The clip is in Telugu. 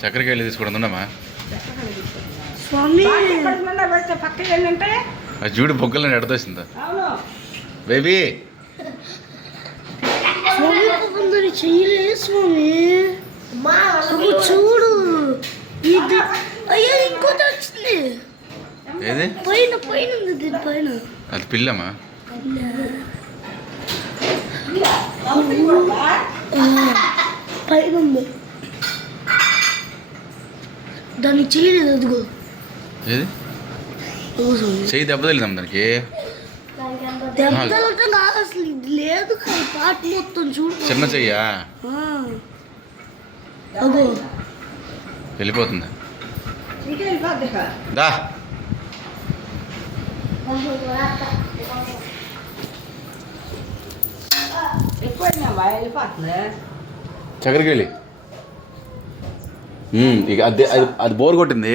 చక్కెరకి వెళ్ళి తీసుకోవడం ఉండమ్మా. అది చూడు బొగ్గలని ఎడతోసిందా బేబీ. చూడు ఇది అయ్యో ఇంకోటి వచ్చింది. ఏది పైన పైన ఉంది దీని పైన. అది పిల్లమ్మా. పైన ఉంది దాన్ని చేయలేదు. అదిగో ఏది చెయ్యి దెబ్బ తగిలిందమ్మా దానికి. దెబ్బతలట నాకు అసలు ఇది లేదు కానీ పాట మొత్తం చూడు. చిన్న చెయ్యా అగో వెళ్ళిపోతుందా దా. చక్కెరకి వెళ్ళి ఇక అది బోర్ కొట్టింది.